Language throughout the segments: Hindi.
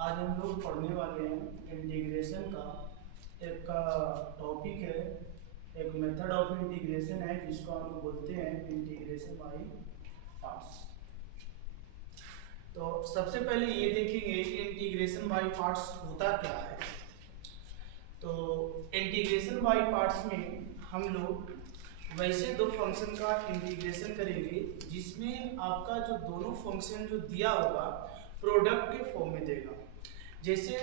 आज हम लोग पढ़ने वाले हैं इंटीग्रेशन का एक टॉपिक है। एक मेथड ऑफ इंटीग्रेशन है जिसको हम लोग बोलते हैं इंटीग्रेशन बाय पार्ट्स। तो सबसे पहले ये देखेंगे कि इंटीग्रेशन बाय पार्ट्स होता क्या है। तो इंटीग्रेशन बाय पार्ट्स में हम लोग वैसे दो फंक्शन का इंटीग्रेशन करेंगे जिसमें आपका जो दोनों फंक्शन जो दिया होगा प्रोडक्ट के फॉर्म में देगा। जैसे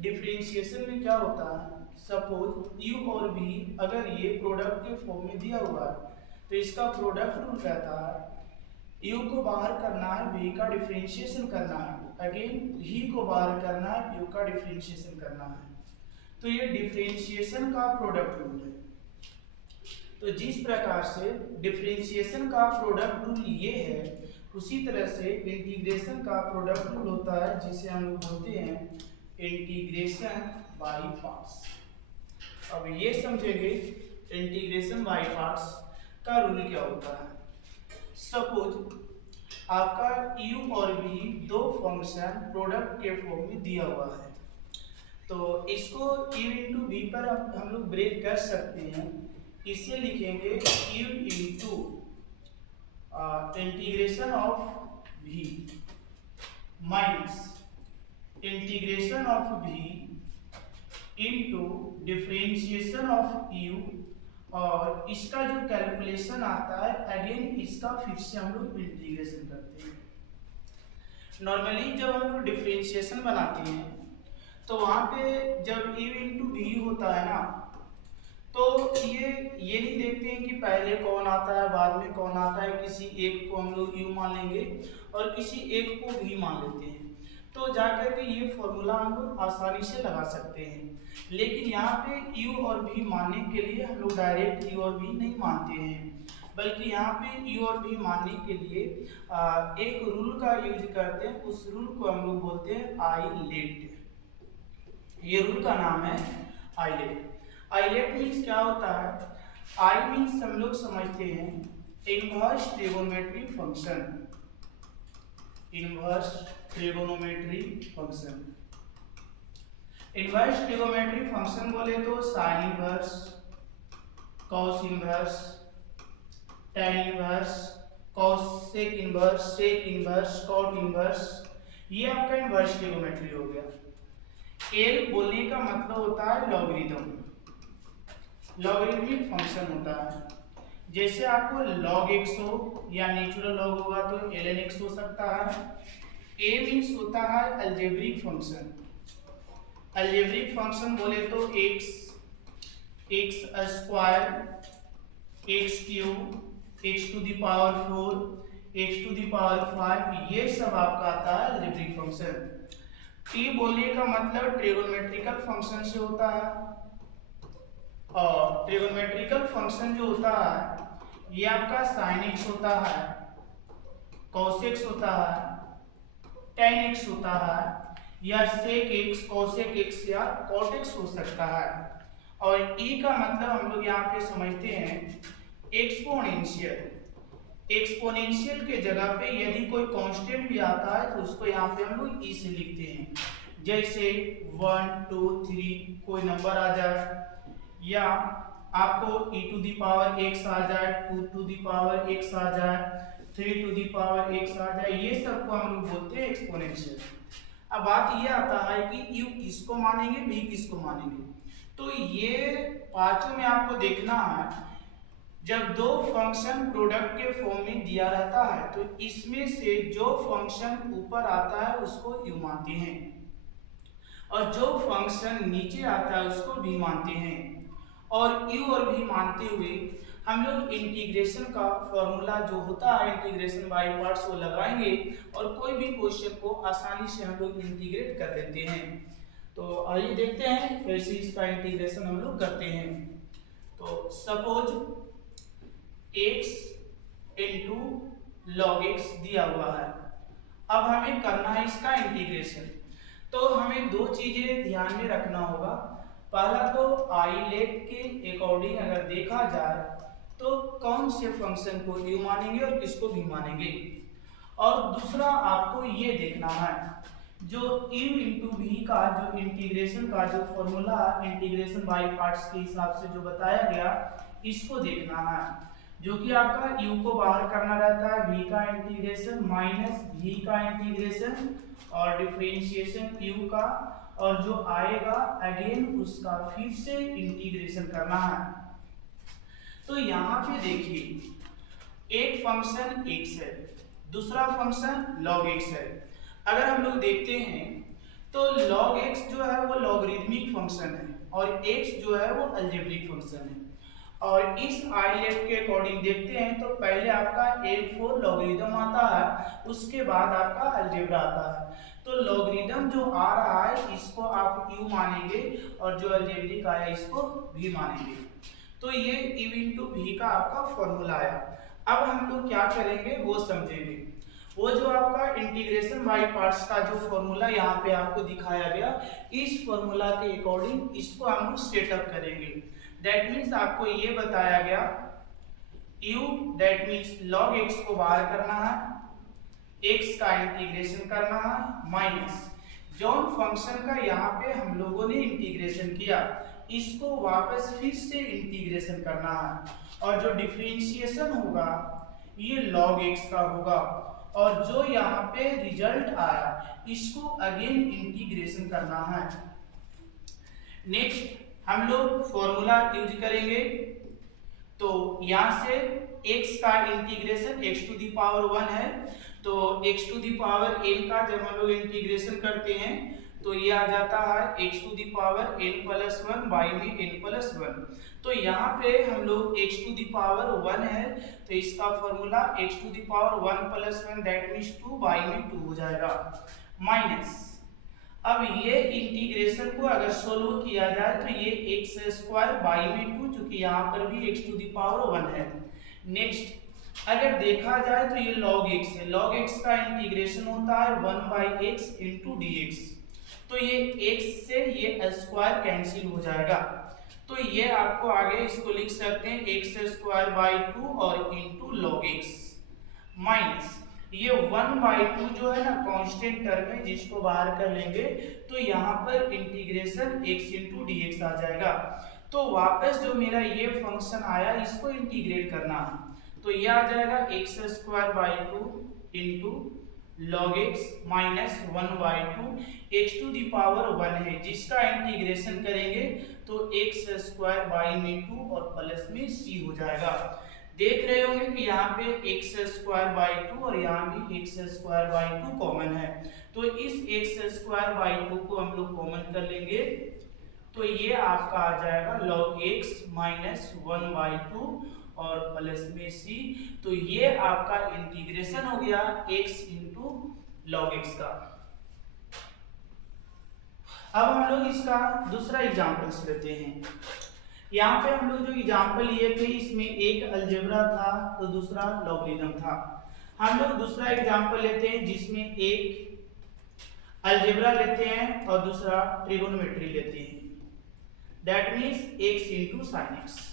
डिफरेंशिएशन में क्या होता है, सपोज u और v अगर ये प्रोडक्ट के फॉर्म में दिया हुआ है तो इसका प्रोडक्ट रूल कहता है u को बाहर करना है, v का डिफरेंशिएशन करना है, अगेन v को बाहर करना है, u का डिफरेंशिएशन करना है। तो ये डिफरेंशिएशन का प्रोडक्ट रूल है। तो जिस प्रकार से डिफरेंशिएशन का प्रोडक्ट रूल ये है, उसी तरह से इंटीग्रेशन का प्रोडक्ट रूल होता है जिसे हम लोग बोलते हैं इंटीग्रेशन बाय पार्ट्स। अब ये समझेंगे इंटीग्रेशन बाय पार्ट्स का रूल क्या होता है। सपोज आपका u और v दो फंक्शन प्रोडक्ट के फॉर्म में दिया हुआ है, तो इसको u इंटू v पर हम लोग ब्रेक कर सकते हैं। इसे लिखेंगे u into integration of v minus integration of v into differentiation of u, और इसका जो कैलकुलेशन आता है अगेन इसका फिर से हम लोग इंटीग्रेशन करते हैं। नॉर्मली जब हम लोग डिफरेंशिएशन बनाते हैं तो वहां पे जब u इंटू v होता है ना, तो ये नहीं देखते हैं कि पहले कौन आता है बाद में कौन आता है। किसी एक को हम लोग u मान लेंगे और किसी एक को v मान लेते हैं, तो जाकर के ये फॉर्मूला हम लोग आसानी से लगा सकते हैं। लेकिन यहाँ पे u और v मानने के लिए हम लोग डायरेक्ट u और v नहीं मानते हैं, बल्कि यहाँ पे u और v मानने के लिए एक रूल का यूज करते हैं। उस रूल को हम लोग बोलते हैं आइलेट। ये रूल का नाम है आइलेट। आइलेट मीन्स क्या होता है, आई मीन्स हम लोग समझते हैं inverse trigonometry function. Inverse trigonometry function, inverse trigonometry function बोले तो sine inverse, cos inverse, tan inverse, cosec inverse, sec inverse, cot inverse, ये आपका इनवर्स ट्रिगोनोमेट्री हो गया। एल बोलने का मतलब होता है लॉगरिथम, लॉगरिथमिक फंक्शन होता है। जैसे आपको log x हो या नेचुरल लॉग होगा तो ln x हो सकता है। a मीन्स होता है अलजेब्रिक फंक्शन। अलजेब्रिक फंक्शन बोले तो x, x square, x cube, x to the power 4, x to the power 5, ये सब आपका आता है अलजेब्रिक फंक्शन। t बोलने का मतलब ट्रिगोनोमेट्रिकल फंक्शन से होता है, और ट्रिगोनोमेट्रिकल फंक्शन जो होता है ये आपका sin x होता है, cos x होता है, tan x होता है, या sec x, cosec x या cot x हो सकता है। और e का मतलब हम लोग यहाँ पे समझते हैं एक्सपोनेंशियल। एक्सपोनेंशियल के जगह पे यदि कोई कांस्टेंट भी आता है तो उसको यहाँ पे हम लोग e से लिखते हैं। जैसे 1 2 3 कोई नंबर आ जाए, या आपको e to the power x आ जाए, 2 टू दी पावर x आ जाए, 3 टू दी पावर x आ जाए, ये सब को हम लोग बोलते हैं एक्सपोनेंशियल। अब बात ये आता है कि u किसको मानेंगे, v किसको मानेंगे। तो ये पांचों में आपको देखना है, जब दो फंक्शन प्रोडक्ट के फॉर्म में दिया रहता है तो इसमें से जो फंक्शन ऊपर आता है उसको u मानते हैं, और जो फंक्शन नीचे आता है उसको v मानते हैं। और u और v मानते हुए हम लोग इंटीग्रेशन का फॉर्मूला जो होता है इंटीग्रेशन बाय पार्ट्स वो लगाएंगे, और कोई भी क्वेश्चन को आसानी से हम लोग इंटीग्रेट कर देते हैं। तो आइए देखते हैं कैसे इसका इंटीग्रेशन हम लोग करते हैं। तो suppose x into log x दिया हुआ है, अब हमें करना है इसका इंटीग्रेशन। तो हमें दो चीजें ध्यान में रखना होगा। पहला तो आइलेट के अकॉर्डिंग अगर देखा जाए तो कौन से फंक्शन को u मानेंगे और किसको v मानेंगे, और दूसरा आपको ये देखना है जो u इंटू वी का जो इंटीग्रेशन का जो फॉर्मूला इंटीग्रेशन बाय पार्ट्स के हिसाब से जो बताया गया, इसको देखना है। जो कि आपका u को बाहर करना रहता है, v का इंटीग्रेशन माइनस v का इंटीग्रेशन और डिफरेंशिएशन u का, और जो आएगा अगेन उसका फिर से इंटीग्रेशन करना है। तो यहाँ पे देखिए, एक फंक्शन x है, दूसरा फंक्शन log x है। अगर हम लोग देखते हैं तो log x जो है वो लॉगरिदमिक फंक्शन है और x जो है वो अलजेब्रिक फंक्शन है। और इस आईलेट के अकॉर्डिंग देखते हैं तो पहले आपका L4 लॉगरिदम आता है, उसके बाद आपका अलजेब्रा आता है। तो लॉगरिदम जो आ रहा है इसको आप u मानेंगे और जो अलजेब्रिक आया इसको v मानेंगे। तो ये u इंटू वी का आपका फॉर्मूला आया। अब हम लोग क्या करेंगे वो समझेंगे। वो जो आपका इंटीग्रेशन बाय पार्ट्स का जो फॉर्मूला यहाँ पे आपको दिखाया गया, इस फॉर्मूला के अकॉर्डिंग इसको हम लोग सेटअप करेंगे। दैट मीन्स आपको ये बताया गया u that means log x को बाहर करना है, x का इंटीग्रेशन करना है माइनस जॉन फंक्शन का यहाँ पे हम लोगों ने इंटीग्रेशन किया, इसको वापस फिर से इंटीग्रेशन करना है। और जो डिफरेंशिएशन होगा ये log x का होगा, और जो यहाँ पे रिजल्ट आया इसको अगेन इंटीग्रेशन करना है। नेक्स्ट हम लोग फॉर्मूला यूज करेंगे। तो यहाँ से x का integration x to the power 1 है, तो x to the power n का जब हम लोग इंटीग्रेशन करते हैं तो ये आ जाता है x to the power n plus 1 by में n प्लस 1। तो यहाँ पे हम लोग x टू दी पावर 1 है तो इसका formula x to the power 1 plus 1 that means 2 by में 2 हो जाएगा माइनस। अब ये इंटीग्रेशन को अगर सोल्व किया जाए तो ये x स्क्वायर बाई में 2, चूंकि यहाँ पर भी x टू दी पावर 1 है। नेक्स्ट अगर देखा जाए तो ये log x है, log x का इंटीग्रेशन होता है 1 by x into D x. तो ये x से ये स्क्वायर कैंसिल हो जाएगा, तो ये आपको आगे इसको लिख सकते हैं x स्क्वायर बाई 2 और इंटू log x माइनस ये 1 बाई 2 जो है ना कांस्टेंट टर्म है, जिसको बाहर कर लेंगे तो यहाँ पर integration x into D x आ जाएगा। तो वापस जो मेरा ये फंक्शन आया इसको इंटीग्रेट करना है, तो ये आ जाएगा x square by 2 into log x minus 1 by 2 x to the power 1 है, जिसका इंटीग्रेशन करेंगे तो x स्क्वायर बाई में 2 और प्लस में c हो जाएगा। देख रहे होंगे कि यहाँ पे x स्क्वायर बाई 2 और यहाँ भी x स्क्वायर बाई 2 कॉमन है, तो इस x स्क्वायर बाई 2 को हम लोग कॉमन कर लेंगे तो ये आपका आ जाएगा log x माइनस 1 बाई 2 और प्लस में c। तो ये आपका इंटीग्रेशन हो गया x इंटू log x का। अब हम लोग इसका दूसरा एग्जांपल्स लेते हैं। यहाँ पे हम लोग जो एग्जांपल लिए थे इसमें एक अलजेब्रा था तो दूसरा लॉगरिदम था। हम लोग दूसरा एग्जांपल लेते हैं जिसमें एक अलजेब्रा लेते हैं और दूसरा ट्रिगोनोमेट्री लेते हैं, that means x into sine x.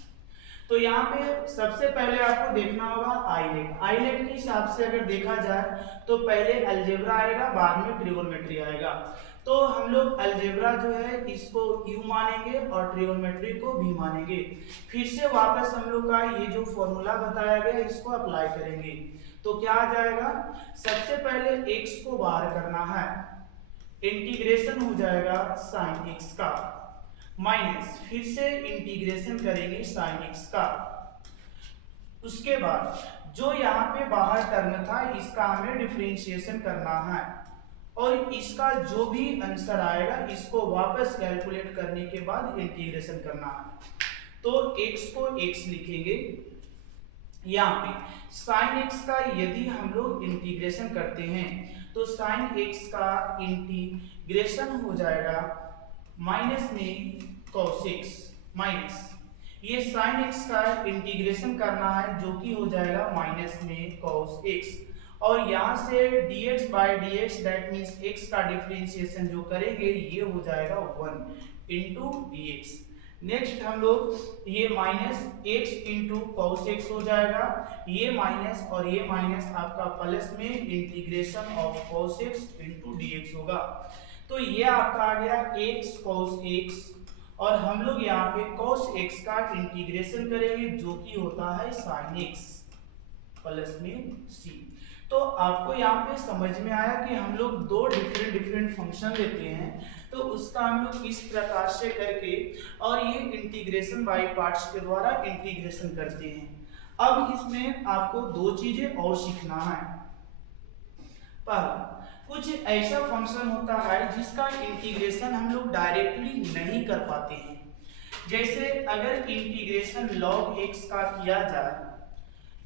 तो यहाँ पे सबसे पहले आपको देखना होगा आईलेट। आईलेट के हिसाब से अगर देखा जाए तो पहले अलजेब्रा आएगा, बाद में ट्रिगोनोमेट्री आएगा। तो हम लोग अलजेब्रा जो है इसको u मानेंगे और ट्रिगोनोमेट्री को v मानेंगे। फिर से वापस हम लोग का ये जो फॉर्मूला बताया गया इसको अप्लाई करेंगे तो क्या आ जाएगा, सबसे पहले x को बाहर करना है, इंटीग्रेशन हो जाएगा साइन x का माइनस फिर से इंटीग्रेशन करेंगे साइन x का। उसके बाद जो यहाँ पे बाहर टर्म था इसका हमें डिफरेंशिएशन करना है और इसका जो भी आंसर आएगा इसको वापस कैलकुलेट करने के बाद इंटीग्रेशन करना है। तो x को x लिखेंगे, यहाँ पे sin x का यदि हम लोग इंटीग्रेशन करते हैं तो sin x का इंटीग्रेशन हो जाएगा माइनस में cos x माइनस ये sin x का इंटीग्रेशन करना है जो कि हो जाएगा माइनस में cos x, और यहाँ से dx by dx that means x का डिफरेंशिएशन जो करेंगे ये हो जाएगा 1 इंटू dx। नेक्स्ट हम लोग ये minus x into cos x हो जाएगा, ये माइनस और ये माइनस आपका प्लस में integration of cos x into D x होगा। तो ये आपका आ गया x कॉस एक्स, और हम लोग यहाँ पे कॉस एक्स का इंटीग्रेशन करेंगे जो कि होता है साइन एक्स प्लस में c। तो आपको यहाँ पे समझ में आया कि हम लोग दो डिफरेंट फंक्शन लेते हैं, तो उसका हम लोग इस प्रकार से करके और ये इंटीग्रेशन बाय पार्ट्स के द्वारा इंटीग्रेशन करते हैं। अब इसमें आपको दो चीजें और सीखना है। पहला, कुछ ऐसा फंक्शन होता है जिसका इंटीग्रेशन हम लोग डायरेक्टली नहीं कर पाते हैं। जैसे अगर इंटीग्रेशन log x का किया जाए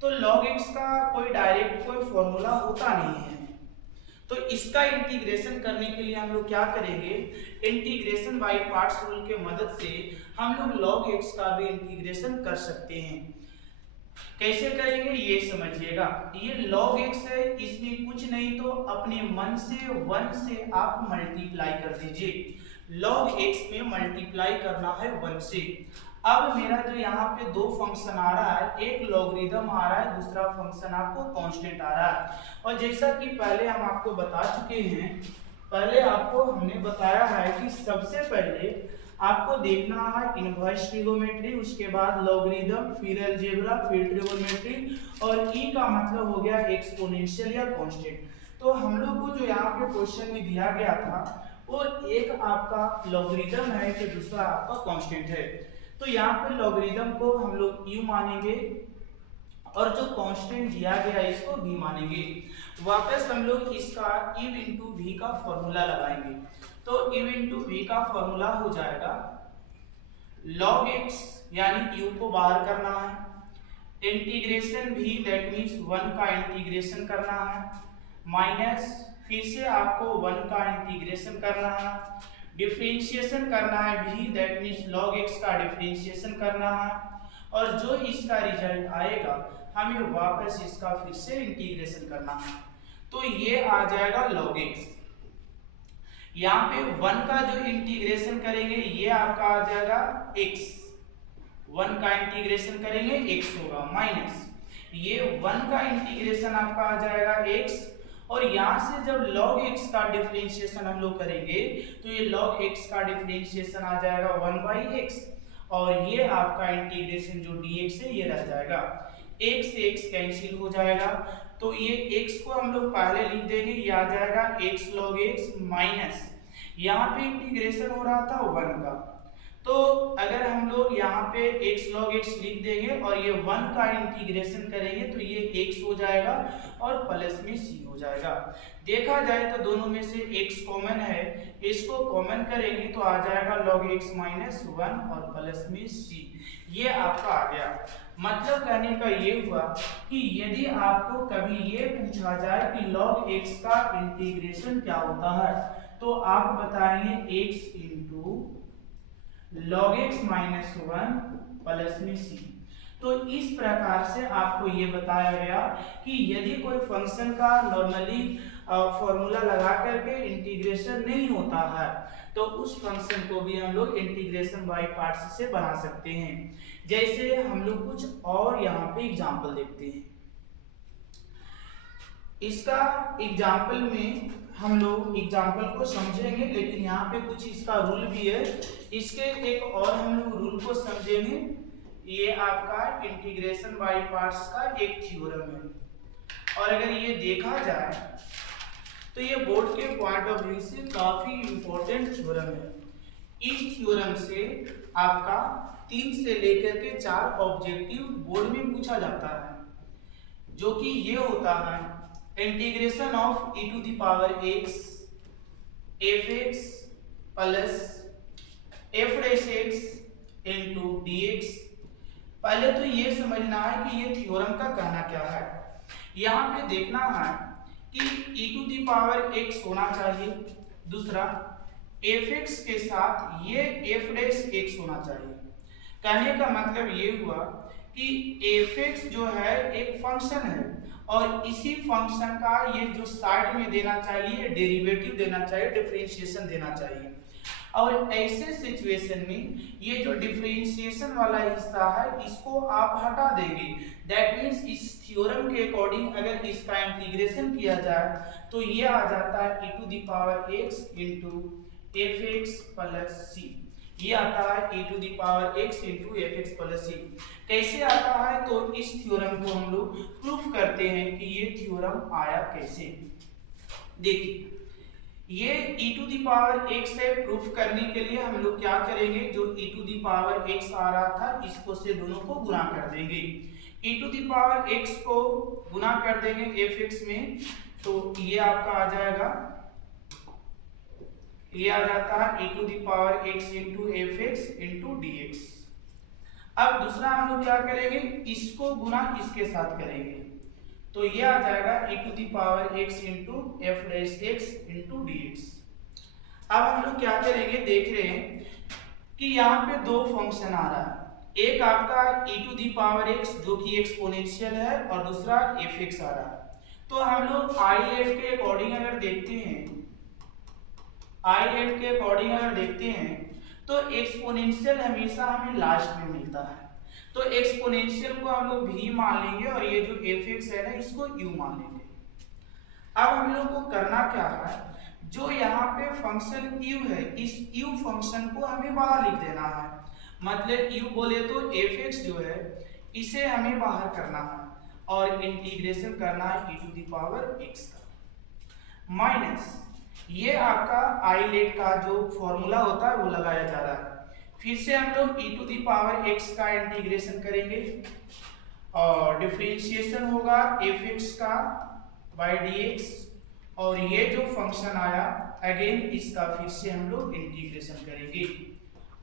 तो log x का कोई डायरेक्ट कोई फॉर्मूला होता नहीं है, तो इसका इंटीग्रेशन करने के लिए हम लोग क्या करेंगे, इंटीग्रेशन बाय पार्ट्स रूल के मदद से हम लोग log x का भी इंटीग्रेशन कर सकते हैं। कैसे करेंगे ये समझिएगा। ये log x है, इसमें कुछ नहीं तो अपने मन से 1 से आप मल्टीप्लाई कर दीजिए। log x में मल्टीप्लाई करना है 1 से। अब मेरा जो यहाँ पे दो फंक्शन आ रहा है, एक लॉगरिदम आ रहा है, दूसरा फंक्शन आपको कांस्टेंट आ रहा है। और जैसा कि पहले हम आपको बता चुके हैं, पहले आपको हमने बताया है कि सबसे पहले आपको देखना है इनवर्स ट्रिगोनोमेट्री, उसके बाद लॉगरिदम, फिर अलजेब्रा, फिर ट्रिगोनोमेट्री, और ई का मतलब हो गया एक्सपोनेंशियल या कांस्टेंट। तो हम लोग को जो यहाँ पे क्वेश्चन में दिया गया था वो एक आपका लॉगरिदम है कि दूसरा आपका कांस्टेंट है। तो यहाँ पे लॉगरिदम को हम लोग u मानेंगे और जो कांस्टेंट दिया गया इसको v मानेंगे। वापस हम लोग इसका u इंटू v का फॉर्मूला लगाएंगे। तो u इंटू v का फॉर्मूला हो जाएगा log x, यानी u को बाहर करना है, इंटीग्रेशन v दैट मीन्स 1 का इंटीग्रेशन करना है, माइनस फिर से आपको 1 का इंटीग्रेशन करना है, डिफरेंशिएशन करना है v that means log x का डिफरेंशिएशन करना है, और जो इसका रिजल्ट आएगा हमें वापस इसका फिर से इंटीग्रेशन करना है। तो ये आ जाएगा log x। यहाँ पे 1 का जो इंटीग्रेशन करेंगे ये आपका आ जाएगा x, 1 का इंटीग्रेशन करेंगे x होगा, माइनस ये 1 का इंटीग्रेशन आपका आ जाएगा x, और यहाँ से जब log x का डिफरेंशिएशन हम लोग करेंगे तो ये log x का डिफरेंशिएशन आ जाएगा 1/x, और ये आपका इंटीग्रेशन जो dx है ये रह जाएगा, x से x कैंसिल हो जाएगा। तो ये x को हम लोग पहले लिख देंगे, ये आ जाएगा x log x माइनस यहाँ पे इंटीग्रेशन हो रहा था 1 का, तो अगर हम लोग यहाँ पे x log x लिख देंगे और ये 1 का इंटीग्रेशन करेंगे तो ये x हो जाएगा और प्लस में c हो जाएगा। देखा जाए तो दोनों में से x कॉमन है, इसको कॉमन करेंगे तो आ जाएगा log x माइनस 1 और प्लस में c। ये आपका आ गया। मतलब कहने का ये हुआ कि यदि आपको कभी ये पूछा जाए कि log x का इंटीग्रेशन क्या होता है तो आप बताएंगे x into log x minus 1 plus में c। तो इस प्रकार से आपको ये बताया गया कि यदि कोई फंक्शन का नॉर्मली फॉर्मूला लगा करके इंटीग्रेशन नहीं होता है तो उस फंक्शन को भी हम लोग इंटीग्रेशन बाय पार्ट्स से बना सकते हैं। जैसे हम लोग कुछ और यहाँ पे एग्जांपल देखते हैं। इसका एग्जाम्पल में हम लोग एग्जाम्पल को समझेंगे, लेकिन यहाँ पे कुछ इसका रूल भी है, इसके एक और हम लोग रूल को समझेंगे। ये आपका इंटीग्रेशन बाय पार्ट्स का एक थ्योरम है, और अगर ये देखा जाए तो ये बोर्ड के पॉइंट ऑफ व्यू से काफी इंपॉर्टेंट थ्योरम है। इस थ्योरम से आपका 3 से लेकर के 4 ऑब्जेक्टिव बोर्ड में पूछा जाता है, जो कि ये होता है integration of e to the power x fx plus f dash x into dx। पहले तो ये समझना है कि ये थ्योरम का कहना क्या है। यहाँ पे देखना है कि e to the power x होना चाहिए, दूसरा fx के साथ ये f डैश x होना चाहिए। कहने का मतलब ये हुआ कि fx जो है एक फंक्शन है और इसी फंक्शन का ये जो साइड में देना चाहिए डेरिवेटिव देना चाहिए, डिफरेंशिएशन देना चाहिए। और ऐसे सिचुएशन में ये जो डिफरेंशिएशन वाला हिस्सा है इसको आप हटा देंगे। दैट मीन्स इस थ्योरम के अकॉर्डिंग अगर इसका इंटीग्रेशन किया जाए तो ये आ जाता है e to the power x into F x plus c. ये आता है e to the power x into F x plus c. कैसे आता है तो इस थ्योरम को हम लोग प्रूफ करते हैं कि ये थ्योरम आया कैसे। देखिए ये e to the power x से प्रूफ करने के लिए हम लोग क्या करेंगे, जो e to the power x आ रहा था इसको से दोनों को गुणा कर देंगे। e to the power x को गुणा कर देंगे fx में तो ये आपका आ जाएगा, ये आ जाता है e to the power x into F X into D X. अब दूसरा हम लोग क्या करेंगे, इसको गुणा इसके साथ करेंगे तो ये आ जाएगा e to the power x into F dash X into D X. अब हम लोग क्या करेंगे, देख रहे हैं कि यहाँ पे दो फंक्शन आ रहा है, एक आपका e to the power x जो कि एक्सपोनेंशियल है और दूसरा एफ एक्स आ रहा है। तो हम लोग आई एफ के अकॉर्डिंग अगर देखते हैं, आई एफ के अकॉर्डिंग अगर देखते हैं तो एक्सपोनेंशियल हमेशा हमें लास्ट में मिलता है, तो एक्सपोनेंशियल को हम लोग v मान लेंगे और ये जो एफ एक्स है ना इसको u मान लेंगे। अब हम लोग को करना क्या है, जो यहाँ पे फंक्शन u है इस u फंक्शन को हमें बाहर लिख देना है। मतलब u बोले तो एफ एक्स जो है इसे हमें बाहर करना है और इंटीग्रेशन करना है e to the power x का माइनस ये आपका आई लेट का जो फॉर्मूला होता है वो लगाया जा रहा है। फिर से हम लोग e to the power x का इंटीग्रेशन करेंगे और डिफरेंशिएशन होगा एफ एक्स का बाय dx और ये जो फंक्शन आया अगेन इसका फिर से हम लोग इंटीग्रेशन करेंगे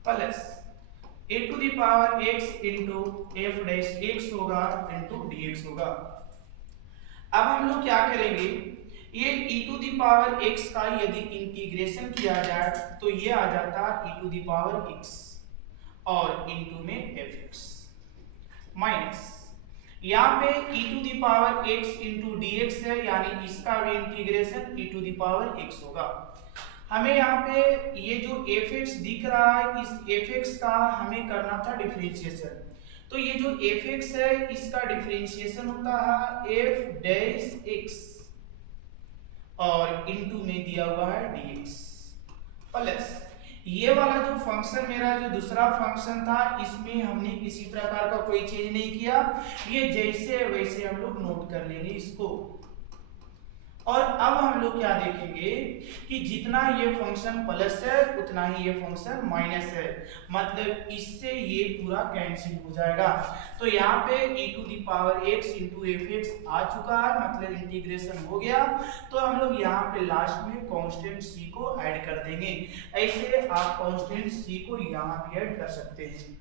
plus e to the power x into F dash X होगा इंटू dx होगा। अब हम लोग क्या करेंगे, ये e to the power x का यदि इंटीग्रेशन किया जाए तो ये आ जाता है e to the power x और इनटू में fx माइनस यहाँ पे e to the power x into dx है यानी इसका भी integration e to the power x होगा। हमें यहाँ पे ये जो fx दिख रहा है इस fx का हमें करना था डिफरेंशिएशन, तो ये जो fx है इसका डिफरेंशिएशन होता है f डैश x और इनटू में दिया हुआ है dx प्लस ये वाला जो फंक्शन मेरा जो दूसरा फंक्शन था इसमें हमने किसी प्रकार का कोई चेंज नहीं किया, ये जैसे वैसे हम लोग नोट कर लेंगे इसको। और अब हम लोग क्या देखेंगे कि जितना ये फंक्शन प्लस है उतना ही ये फंक्शन माइनस है, मतलब इससे ये पूरा कैंसिल हो जाएगा। तो यहाँ पे e to the power x into F x आ चुका है, मतलब इंटीग्रेशन हो गया। तो हम लोग यहाँ पे लास्ट में कांस्टेंट c को ऐड कर देंगे। ऐसे आप कांस्टेंट c को यहाँ भी ऐड कर सकते हैं।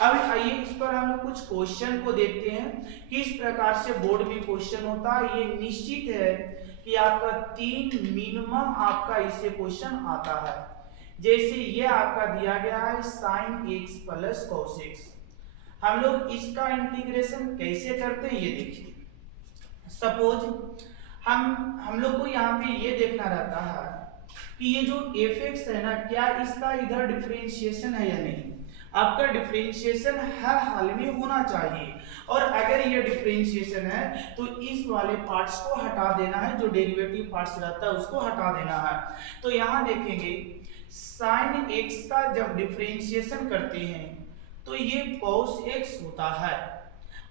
अब आइए इस पर हम लोग कुछ क्वेश्चन को देखते हैं किस प्रकार से बोर्ड में क्वेश्चन होता है। ये निश्चित है कि आपका 3 मिनिमम आपका इससे क्वेश्चन आता है। जैसे ये आपका दिया गया है sin x plus cos x, हम लोग इसका इंटीग्रेशन कैसे करते हैं ये देखिए। सपोज हम लोग को यहाँ पे ये देखना रहता है कि ये जो एफ एक्स है ना क्या इसका इधर डिफरेंशिएशन है या नहीं। आपका डिफरेंशिएशन हर हाल में होना चाहिए और अगर ये डिफरेंशिएशन है तो इस वाले पार्ट्स को हटा देना है, जो डेरिवेटिव पार्ट्स रहता है उसको हटा देना है। तो यहाँ देखेंगे sin x का जब डिफरेंशिएशन करते हैं तो ये cos x होता है,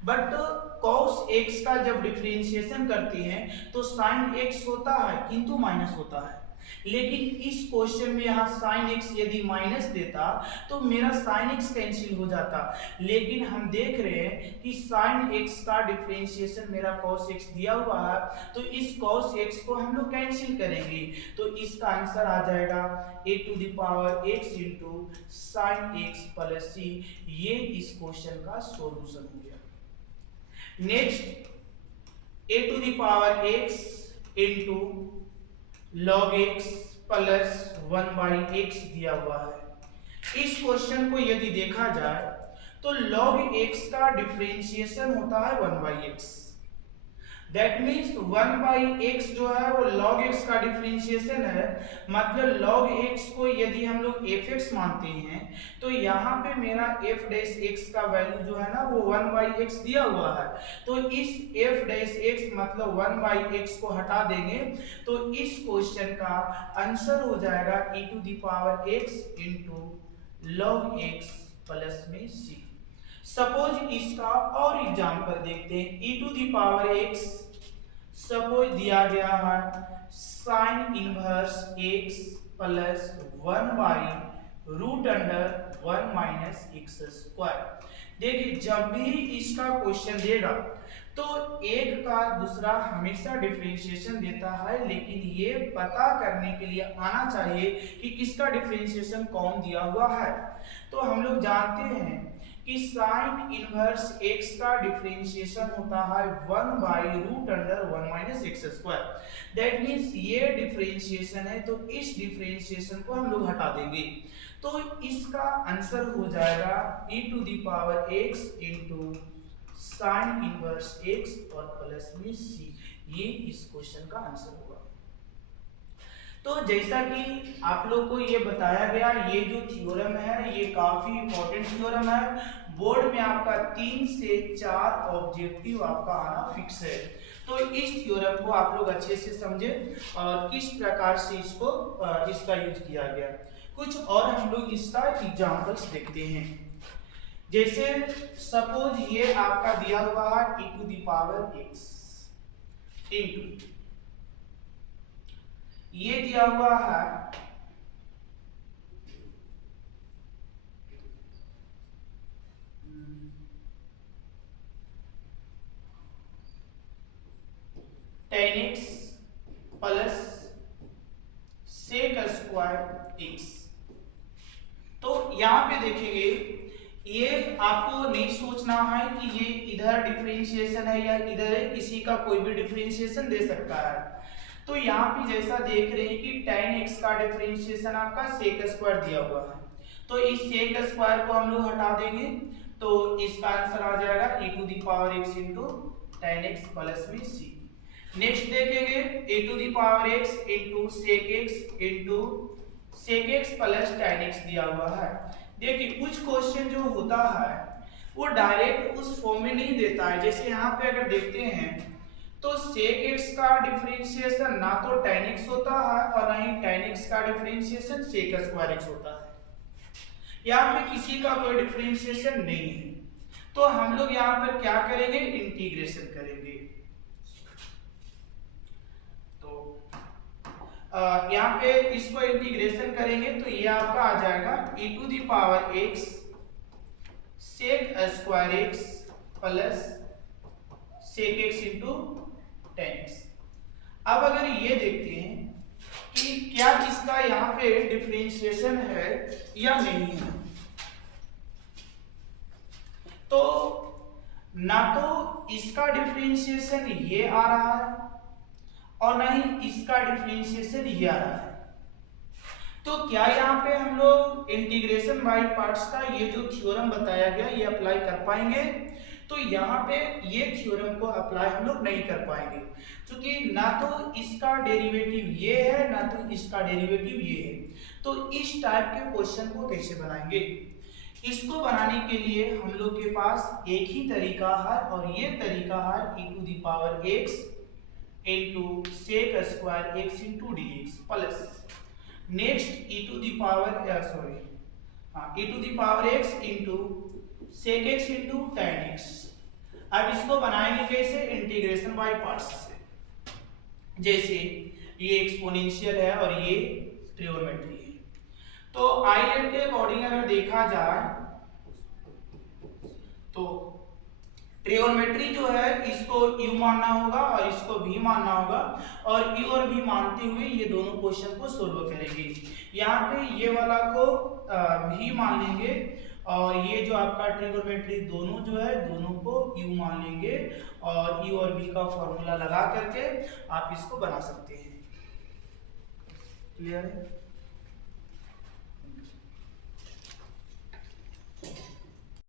बट cos x का जब डिफरेंशिएशन करते हैं तो sin x होता है किंतु माइनस होता है। लेकिन इस क्वेश्चन में यहाँ sin x यदि माइनस देता तो मेरा sin x कैंसिल हो जाता, लेकिन हम देख रहे हैं कि sin x का डिफरेंशिएशन मेरा cos x दिया हुआ है, तो इस cos x को हम लोग कैंसिल करेंगे तो इसका आंसर आ जाएगा a to the power x into sin x plus c। ये इस क्वेश्चन का सॉल्यूशन हो गया। Next a to the power x into log x plus 1/x दिया हुआ है। इस क्वेश्चन को यदि देखा जाए तो log x का डिफरेंशिएशन होता है 1/x, दैट मीन्स 1/x जो है वो log x का डिफरेंशिएशन है। मतलब log x को यदि हम लोग fx मानते हैं तो यहाँ पे मेरा f डैश x का वैल्यू जो है ना वो 1/x दिया हुआ है। तो इस f डैश x मतलब 1/x को हटा देंगे तो इस क्वेश्चन का आंसर हो जाएगा e⁻x into log x plus में c। सपोज इसका और एग्जांपल देखते हैं। e⁻x सपोज दिया गया है sine inverse x plus 1/√1 minus x square. देखिए जब भी इसका क्वेश्चन देगा तो एक का दूसरा हमेशा डिफरेंशिएशन देता है, लेकिन ये पता करने के लिए आना चाहिए कि किसका डिफरेंशिएशन कौन दिया हुआ है। तो हम लोग जानते हैं कि साइन इनवर्स x का डिफरेंशिएशन होता है 1/√1 minus x square. That means ये डिफरेंशिएशन है तो इस डिफरेंशिएशन को हम लोग हटा देंगे तो इसका आंसर हो जाएगा e⁻x into sine inverse x और प्लस में c। ये इस क्वेश्चन का आंसर होगा। तो जैसा कि आप लोग को ये बताया गया, ये जो थ्योरम है ये काफी इंपॉर्टेंट थ्योरम है। बोर्ड में आपका 3 से 4 ऑब्जेक्टिव आपका आना फिक्स है। तो इस थ्योरम को आप लोग अच्छे से समझे और किस प्रकार से इसका यूज किया गया। कुछ और हम लोग इसका एग्जांपल्स देखते हैं। जैसे सपोज ये आपका दिया हुआ है e⁻x इंटू ये दिया हुआ है tan x plus sec square x। तो यहां पे देखेंगे ये आपको नहीं सोचना है कि ये इधर डिफरेंशिएशन है या इधर है, किसी का कोई भी डिफरेंशिएशन दे सकता है। तो यहाँ पे जैसा देख रहे हैं कि tan x का डिफरेंशिएशन आपका sec स्क्वायर दिया हुआ है, तो इस sec स्क्वायर को हम लोग हटा देंगे तो इसका आंसर आ जाएगा e⁻x into tan x plus में c। नेक्स्ट देखेंगे e⁻x into sec x into sec x plus tan x दिया हुआ है। देखिए कुछ क्वेश्चन जो होता है वो डायरेक्ट उस फॉर्म में नहीं देता है। जैसे यहाँ पे अगर देखते हैं तो sec x का डिफरेंशिएशन ना तो tan x होता है और ना ही tan x का डिफरेंशिएशन sec स्क्वायर x होता है। यहाँ पे किसी का कोई डिफरेंशिएशन नहीं है तो हम लोग यहाँ पर क्या करेंगे, इंटीग्रेशन करेंगे। तो यहाँ पे इसको इंटीग्रेशन करेंगे तो ये आपका आ जाएगा e⁻x sec square x plus sec x into tan x। अब अगर ये देखते हैं कि क्या इसका यहाँ पे डिफरेंशिएशन है या नहीं है, तो ना तो इसका डिफरेंशिएशन ये आ रहा है और ना ही इसका डिफरेंशिएशन ये आ रहा है। तो क्या यहाँ पे हम लोग इंटीग्रेशन बाय पार्ट्स का ये जो थ्योरम बताया गया ये अप्लाई कर पाएंगे? तो यहाँ पे ये थ्योरम को अप्लाई हम लोग नहीं कर पाएंगे क्योंकि ना तो इसका डेरिवेटिव ये है ना तो इसका डेरिवेटिव ये है। तो इस टाइप के क्वेश्चन को कैसे बनाएंगे? इसको बनाने के लिए हम लोग के पास एक ही तरीका है और ये तरीका है e⁻x into sec square x into dx plus next e⁻x into sec x into tan x। अब इसको बनाएंगे कैसे? इंटीग्रेशन बाय पार्ट्स से। जैसे ये एक्सपोनेंशियल है और ये ट्रिग्नोमेट्री है, तो आइलेट के अकॉर्डिंग अगर देखा जाए तो ट्रिग्नोमेट्री जो है इसको u मानना होगा और इसको v मानना होगा और u और v मानते हुए ये दोनों क्वेश्चन को सोल्व करेंगे। यहाँ पे ये वाला को v मान लेंगे और ये जो आपका ट्रिग्नोमेट्री दोनों जो है दोनों को u मान लेंगे और u और v का फॉर्मूला लगा करके आप इसको बना सकते हैं। क्लियर है?